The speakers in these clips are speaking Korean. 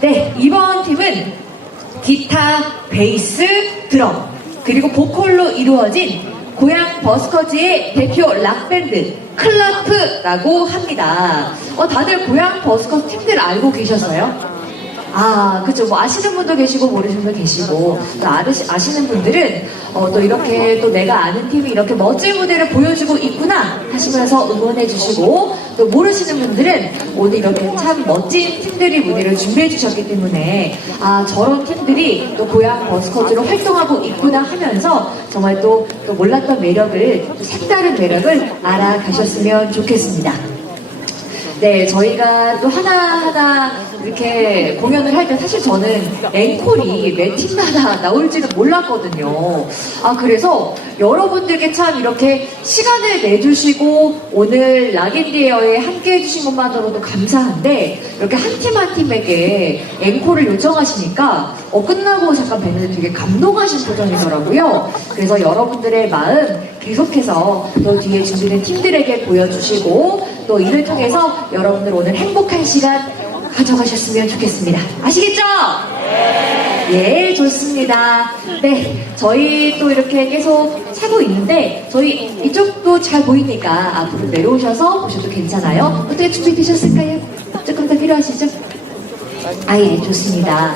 네, 이번 팀은 기타, 베이스, 드럼, 그리고 보컬로 이루어진 고향 버스커즈의 대표 락밴드 클라프라고 합니다. 어, 다들 고향 버스커즈 팀들 알고 계셨어요? 아, 그죠. 뭐 아시는 분도 계시고 모르시는 분도 계시고 또 아시, 아시는 분들은 어, 또 이렇게 또 내가 아는 팀이 이렇게 멋진 무대를 보여주고 있구나 하시면서 응원해 주시고 또 모르시는 분들은 오늘 이렇게 참 멋진 팀들이 무대를 준비해 주셨기 때문에 아 저런 팀들이 또 고향 버스커즈로 활동하고 있구나 하면서 정말 또, 또 몰랐던 매력을 또 색다른 매력을 알아가셨으면 좋겠습니다. 네, 저희가 또 하나하나 이렇게 공연을 할 때 사실 저는 앵콜이 매 팀마다 나올지는 몰랐거든요. 아, 그래서 여러분들께 참 이렇게 시간을 내주시고 오늘 락인디에어에 함께 해주신 것만으로도 감사한데 이렇게 한 팀 한 팀에게 앵콜을 요청하시니까 어, 끝나고 잠깐 뵀는데 되게 감동하신 표정이더라고요. 그래서 여러분들의 마음 계속해서 또 뒤에 준비된 팀들에게 보여주시고 또 이를 통해서 여러분들 오늘 행복한 시간 가져가셨으면 좋겠습니다. 아시겠죠? 예, 좋습니다. 네, 저희 또 이렇게 계속 차고 있는데 저희 이쪽도 잘 보이니까 앞으로 내려오셔서 보셔도 괜찮아요. 어떻게 준비되셨을까요? 조금 더 필요하시죠? 아, 예, 좋습니다.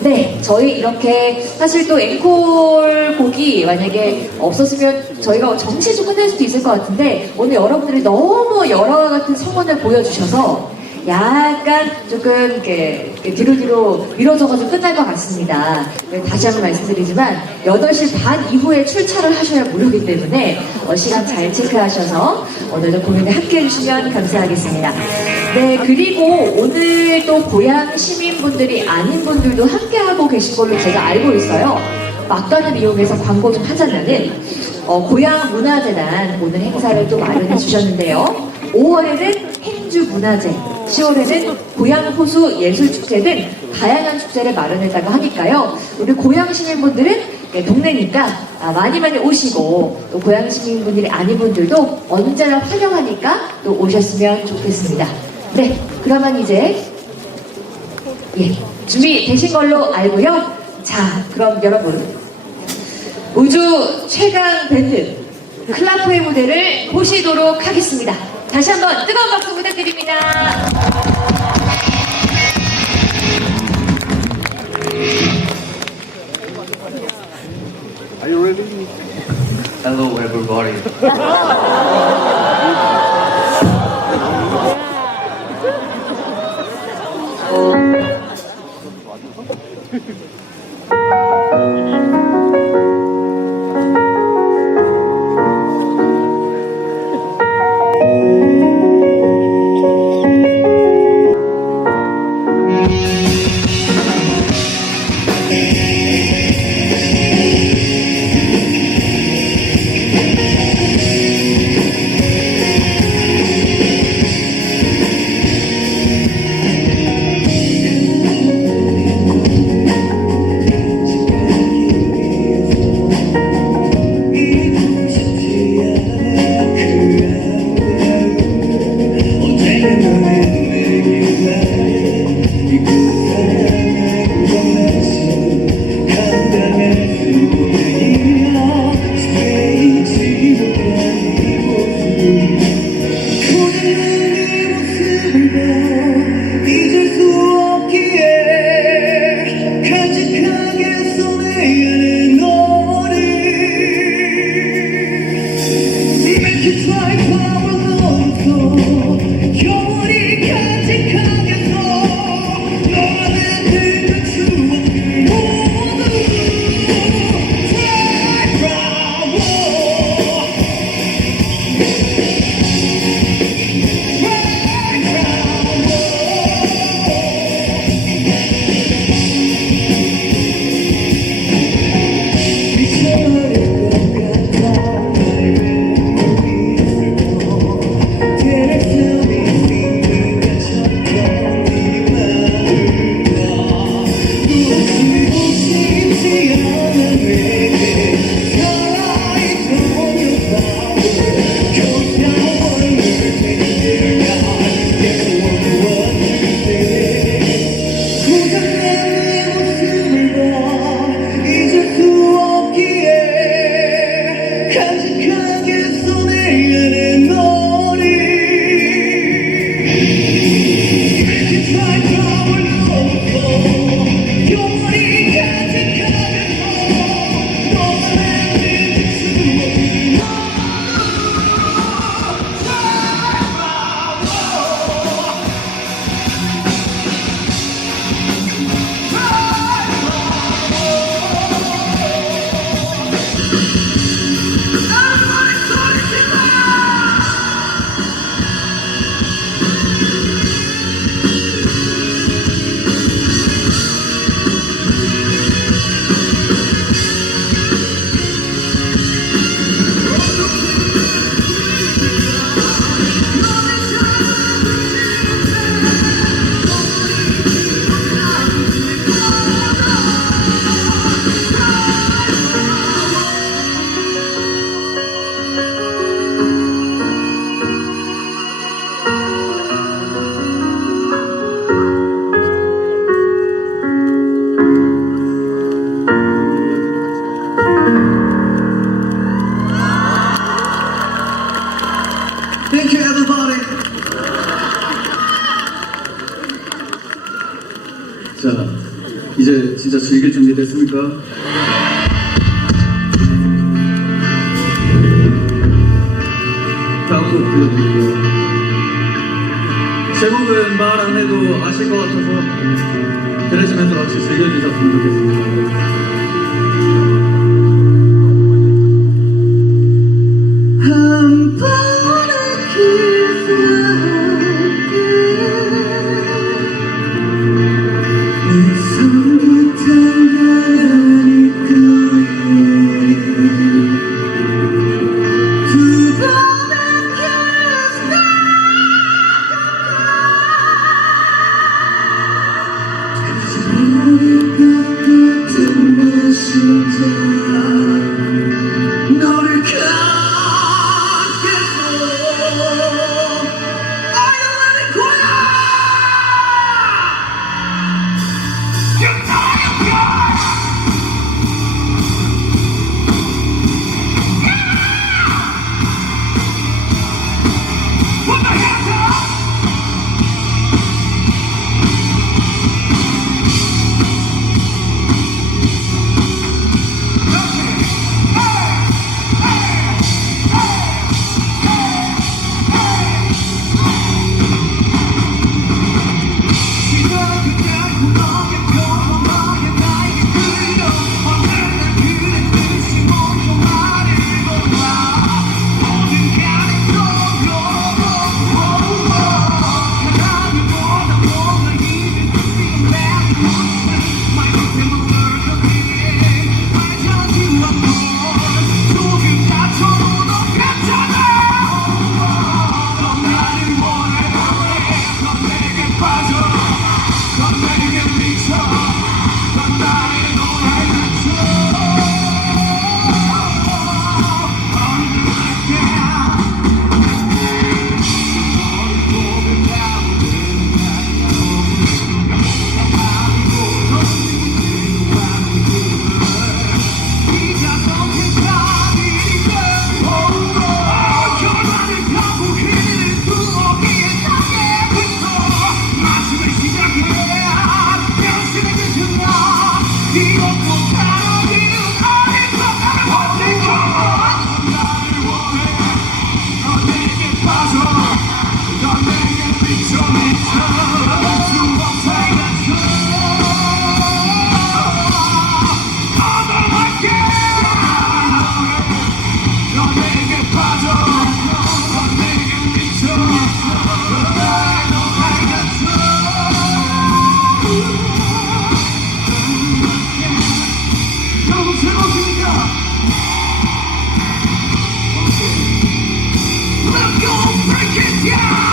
네, 저희 이렇게 사실 또 앵콜 곡이 만약에 없었으면 저희가 정시좀 끝낼 수도 있을 것 같은데 오늘 여러분들이 너무 여러 같은 성원을 보여주셔서 약간 조금 이렇게 뒤로 뒤로 미뤄져가지고 끝날 것 같습니다. 네, 다시 한번 말씀드리지만 8시 반 이후에 출차를 하셔야 무료이기 때문에 어, 시간 잘 체크하셔서 오늘도 공연에 함께 해 주시면 감사하겠습니다. 네, 그리고 오늘 또 고향 시민분들이 아닌 분들도 함께하고 계신 걸로 제가 알고 있어요. 막간을 이용해서 광고 좀 하자면은 어, 고향 문화재단 오늘 행사를 또 마련해 주셨는데요. 5월에는 행주 문화제, 10월에는 고향 호수 예술 축제 등 다양한 축제를 마련했다고 하니까요. 우리 고향 시민분들은 네, 동네니까 아, 많이 많이 오시고 또 고향 시민분들이 아닌 분들도 언제나 환영하니까 또 오셨으면 좋겠습니다. 네, 그러면 이제 예, 준비 되신 걸로 알고요. 자, 그럼 여러분 우주 최강 밴드 클라프의 무대를 보시도록 하겠습니다. 다시 한번 뜨거운 박수 부탁드립니다. Are you ready? Hello everybody. 아실 것 같아서 들으시면서 같이 즐겨주셨으면 좋겠습니다. time. Yeah!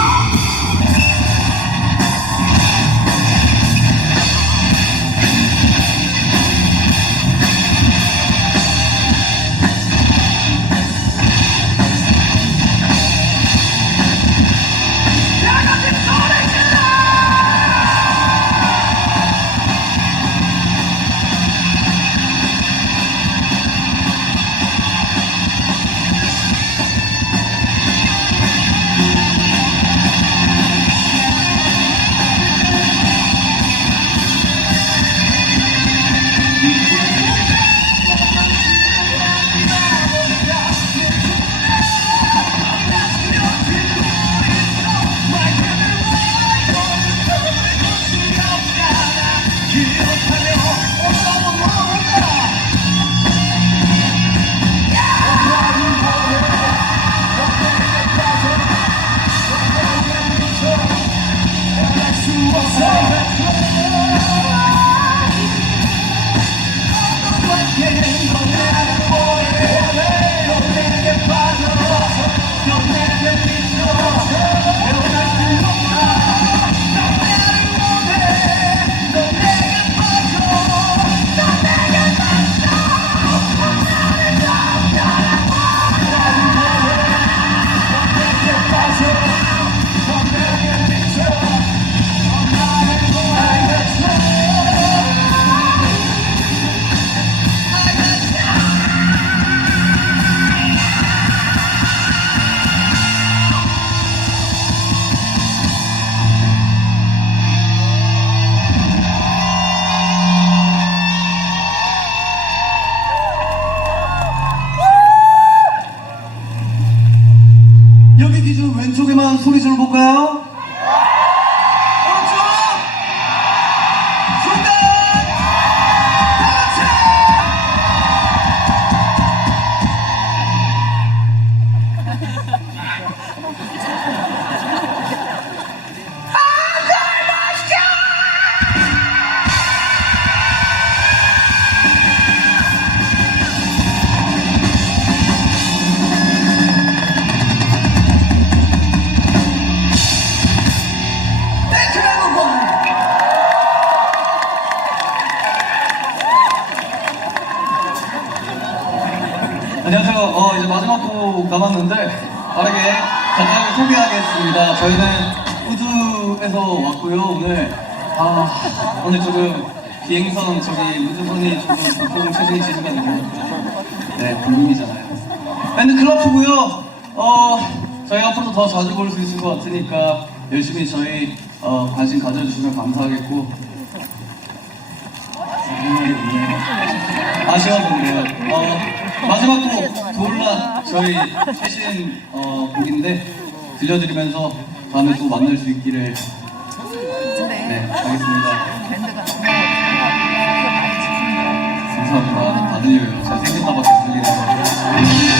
안녕하세요. 어, 이제 마지막 곡 남았는데 빠르게 간단하게 소개하겠습니다. 저희는 우주에서 왔고요. 오늘 아 오늘 조금 비행선 저기 우주선이 조금 보통 체중이 지지거든요. 네, 불금이잖아요. 밴드 클럽프고요. 어, 저희 앞으로 더 자주 볼 수 있을 것 같으니까 열심히 저희 어, 관심 가져주시면 감사하겠고 없네요. 아쉬워서 그래요. 어, 마지막 곡 돌라 저희 최신 어, 곡인데 들려드리면서 다음에 또 만날 수 있기를 네 하겠습니다. 감사합니다. 다 들려요. 잘 생겼나밖에 들리네요.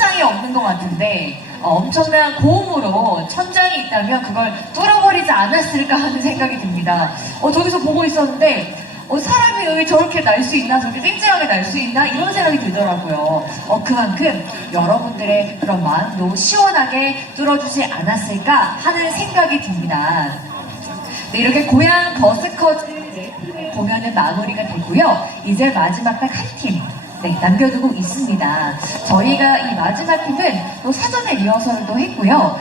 천장이 없는 것 같은데 어, 엄청난 고음으로 천장이 있다면 그걸 뚫어버리지 않았을까 하는 생각이 듭니다. 어, 저기서 보고 있었는데 어, 사람이 여기 저렇게 날 수 있나 저렇게 쨍쨍하게 날 수 있나 이런 생각이 들더라고요. 어, 그만큼 여러분들의 그런 마음도 시원하게 뚫어주지 않았을까 하는 생각이 듭니다. 네, 이렇게 고향 버스커즈 네 팀의 공연은 마무리가 되고요. 이제 마지막 딱 한 팀. 네, 남겨두고 있습니다. 저희가 이 마지막 팀은 또 사전에 리허설도 했고요.